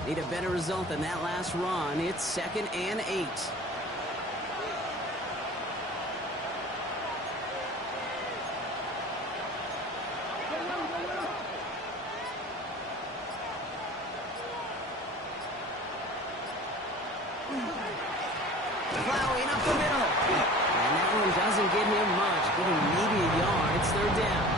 Need a better result than that last run. It's 2nd and 8. Plowing up the middle. And that one doesn't get him much. Give him maybe a yard. It's 3rd down.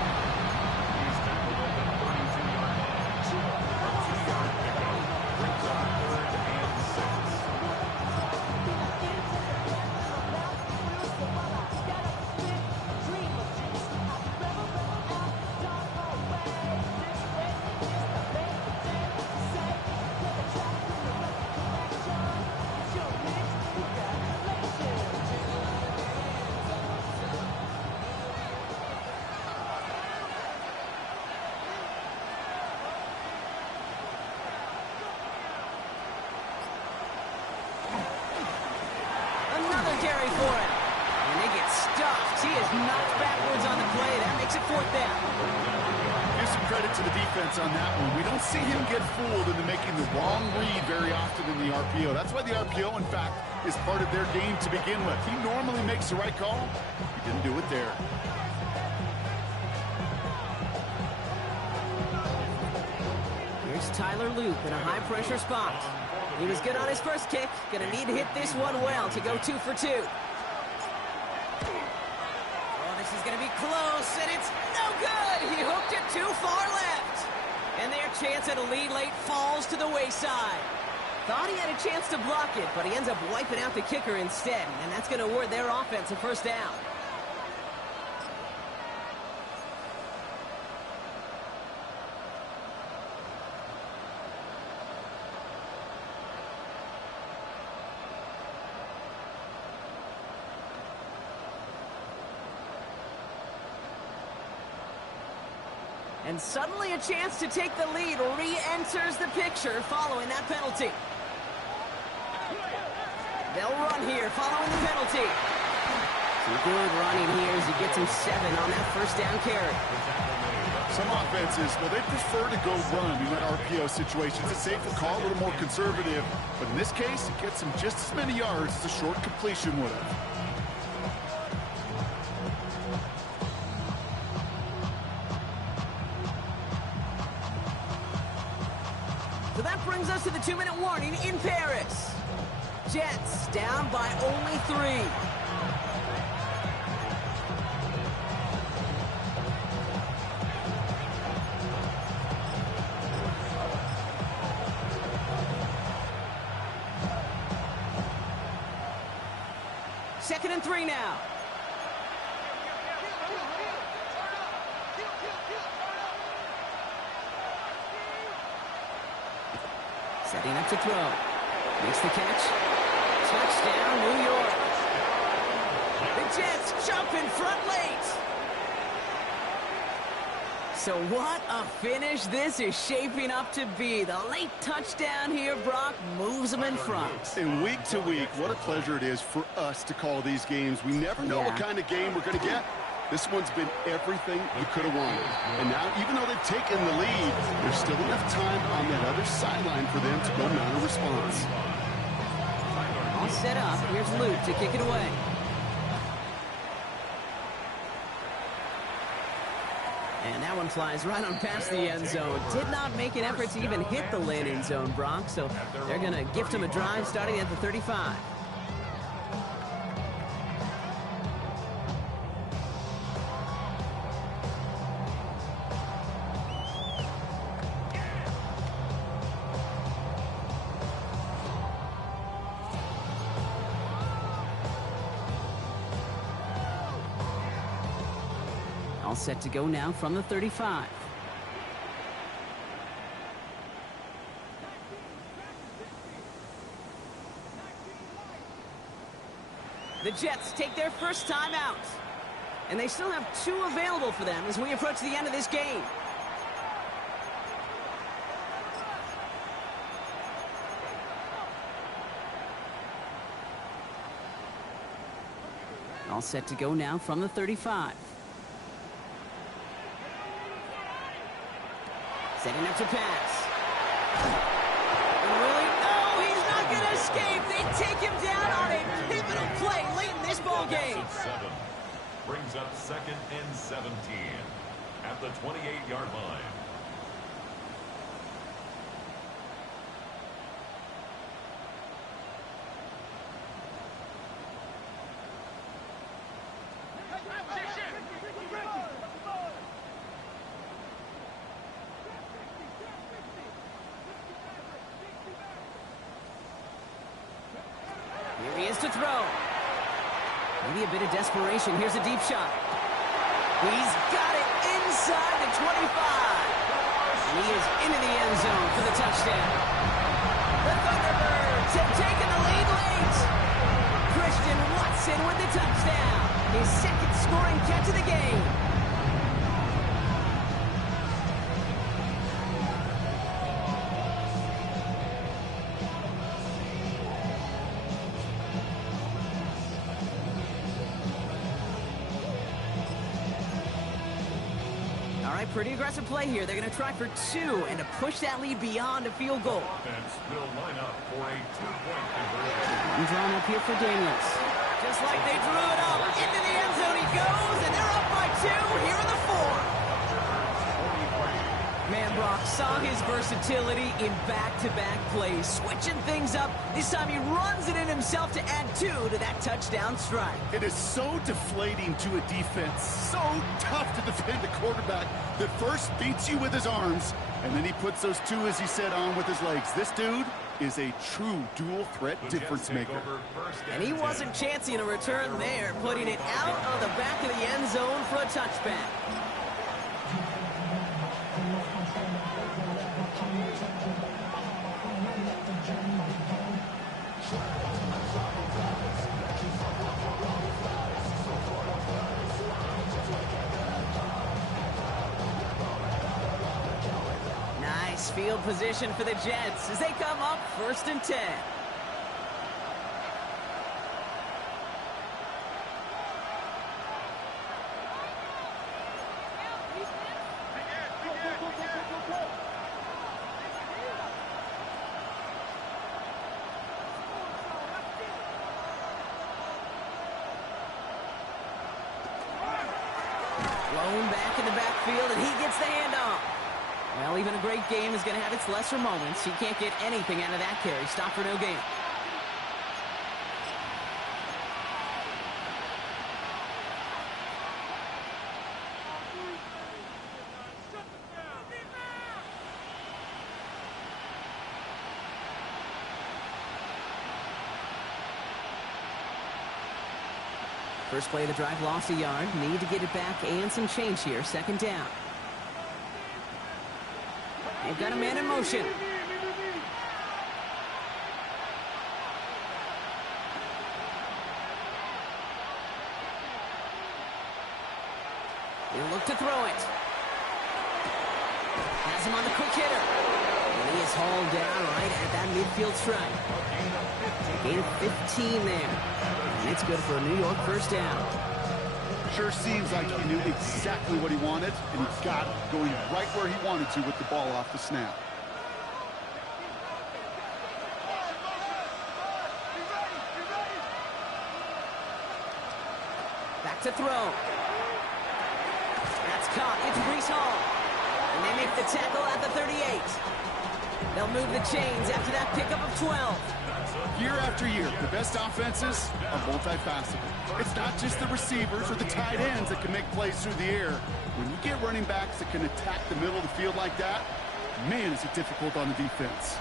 Carry for it. And they get stuffed. He is knocked backwards on the play. That makes it 4th down. Give some credit to the defense on that one. We don't see him get fooled into making the wrong read very often in the RPO. That's why the RPO, in fact, is part of their game to begin with. He normally makes the right call. He didn't do it there. Here's Tyler Loop in a high-pressure spot. He was good on his first kick. Gonna need to hit this one well to go 2 for 2. Oh, this is gonna be close, and it's no good! He hooked it too far left. And their chance at a lead late falls to the wayside. Thought he had a chance to block it, but he ends up wiping out the kicker instead, and that's gonna award their offense a 1st down. And suddenly a chance to take the lead re-enters the picture following that penalty. They'll run here following the penalty. Some good running here as he gets him 7 on that 1st down carry. Some offenses, well, they prefer to go run in that RPO situations. It's safer call, a little more conservative. But in this case, it gets him just as many yards as a short completion would have. So that brings us to the 2-minute warning in Paris. Jets down by only 3. Second and 3 now. Setting up to throw. Makes the catch. Touchdown, New York. The Jets jump in front late. So what a finish this is shaping up to be. The late touchdown here, Brock, moves them in front. And week to week, what a pleasure it is for us to call these games. We never know what kind of game we're going to get. This one's been everything you could have wanted. And now, even though they've taken the lead, there's still enough time on that other sideline for them to go mount a response. All set up. Here's Luke to kick it away. And that one flies right on past the end zone. Did not make an effort to even hit the landing zone, Brock. So they're going to gift him a drive starting at the 35. All set to go now from the 35. The Jets take their first time out. And they still have 2 available for them as we approach the end of this game. All set to go now from the 35. Setting up to pass. And Willie, no, he's not going to escape. They take him down on a pivotal play late in this ball game. Brings up 2nd and 17 at the 28-yard line. Here he is to throw. Maybe a bit of desperation. Here's a deep shot. He's got it inside the 25. And he is into the end zone for the touchdown. The Thunderbirds have taken the lead late. Christian Watson with the touchdown. His 2nd scoring catch of the game. pretty aggressive play here. They're going to try for 2 and to push that lead beyond a field goal. Offense will line up for a 2-point conversion. And drawn up here for Daniels. Just like they drew it up. Into the end zone he goes, and they're up by 2 here in the 4. Man, Brock saw his versatility in back-to-back plays, switching things up. This time he runs it in himself to add 2 to that touchdown strike. It is so deflating to a defense, so tough to defend a quarterback that first beats you with his arms, and then he puts those 2, as he said, on with his legs. This dude is a true dual-threat difference maker. And he wasn't chancing a return there, putting it out of the back of the end zone for a touchback. Nice field position for the Jets as they come up 1st and 10. Blown back in the backfield, and he gets the handoff. Well, even a great game is going to have its lesser moments. He can't get anything out of that carry. Stop for no gain. First play of the drive, lost a yard. Need to get it back and some change here. 2nd down. They've got a man in motion. They look to throw it. Has him on the quick hitter. And he is hauled down right at that midfield stripe. Gain of 15 there. And it's good for a New York 1st down. Sure seems like he knew exactly what he wanted, and he got it going right where he wanted to with the ball off the snap. Back to throw. That's caught. It's Breece Hall. And they make the tackle at the 38. They'll move the chains after that pickup of 12. Year after year, the best offenses are multifaceted. It's not just the receivers or the tight ends that can make plays through the air. When you get running backs that can attack the middle of the field like that, man, is it difficult on the defense.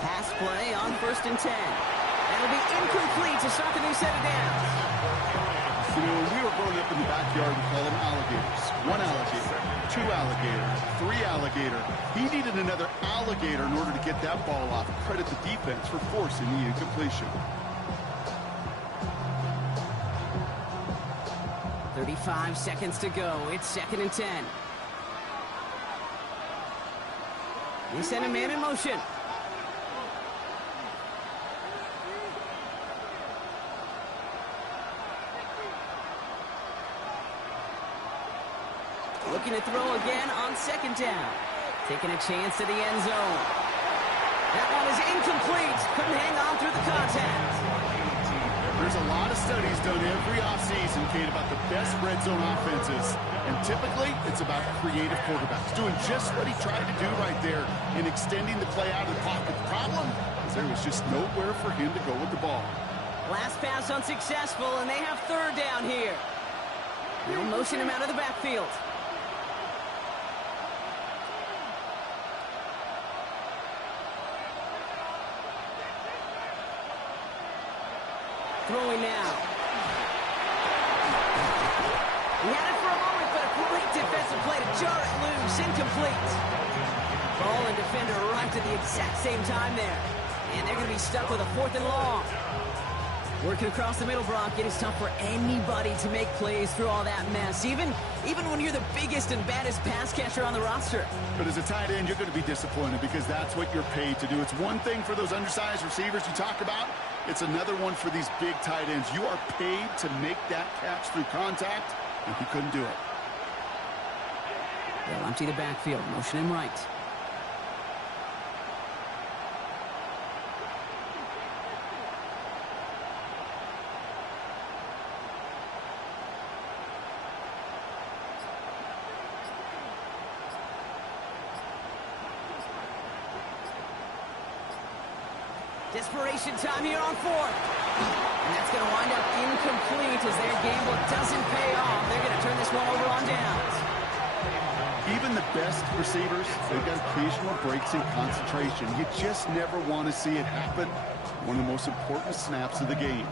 Pass play on 1st and 10. That'll be incomplete to start the new set of downs. You know, when we were growing up in the backyard, we call them alligators. 1 alligator, 2 alligator, 3 alligator. He needed another alligator in order to get that ball off. Credit the defense for forcing the incompletion. 35 seconds to go. It's 2nd and 10. They send a man in motion. Looking to throw again on 2nd down. Taking a chance to the end zone. That one is incomplete. Couldn't hang on through the contact. There's a lot of studies done every offseason, Kate, about the best red zone offenses. And typically, it's about creative quarterbacks doing just what he tried to do right there in extending the play out of the pocket. The problem is there was just nowhere for him to go with the ball. Last pass unsuccessful, and they have 3rd down here. They'll motion him out of the backfield. Throwing now. He had it for a moment, but a great defensive play to jar it loose. Incomplete. Ball and defender arrived at the exact same time there. And they're going to be stuck with a 4th and long. Working across the middle, Brock, it is tough for anybody to make plays through all that mess, even when you're the biggest and baddest pass catcher on the roster. But as a tight end, you're going to be disappointed because that's what you're paid to do. It's one thing for those undersized receivers you talk about. It's another one for these big tight ends. You are paid to make that catch through contact, and he couldn't do it. They'll empty the backfield, motion him right. Desperation time here on fourth. And that's going to wind up incomplete as their gamble doesn't pay off. They're going to turn this one over on downs. Even the best receivers, they've got occasional breaks in concentration. You just never want to see it happen. One of the most important snaps of the game.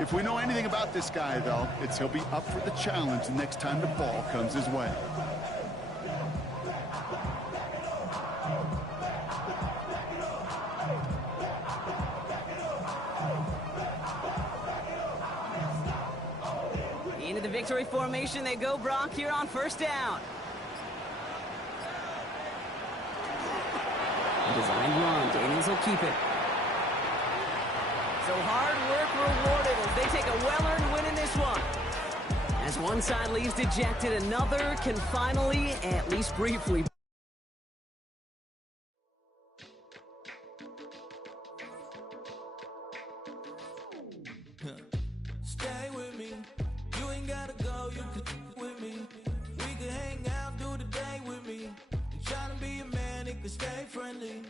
If we know anything about this guy, though, it's he'll be up for the challenge the next time the ball comes his way. Into the victory formation they go, Brock, here on first down. Designed run. Daniels will keep it. So hard work rewarded as they take a well-earned win in this one. As one side leaves dejected, another can finally, at least briefly, stay with me. You ain't gotta go, you can with me. We can hang out, do the day with me. You tryna be a man, it can stay friendly.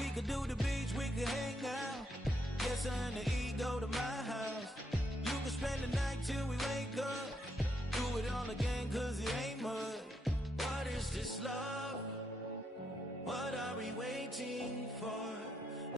We could do the beach, we can hang out. Yes, I and the ego to my house. You can spend the night till we wake up. Do it all again, cause it ain't mud. What is this love? What are we waiting for?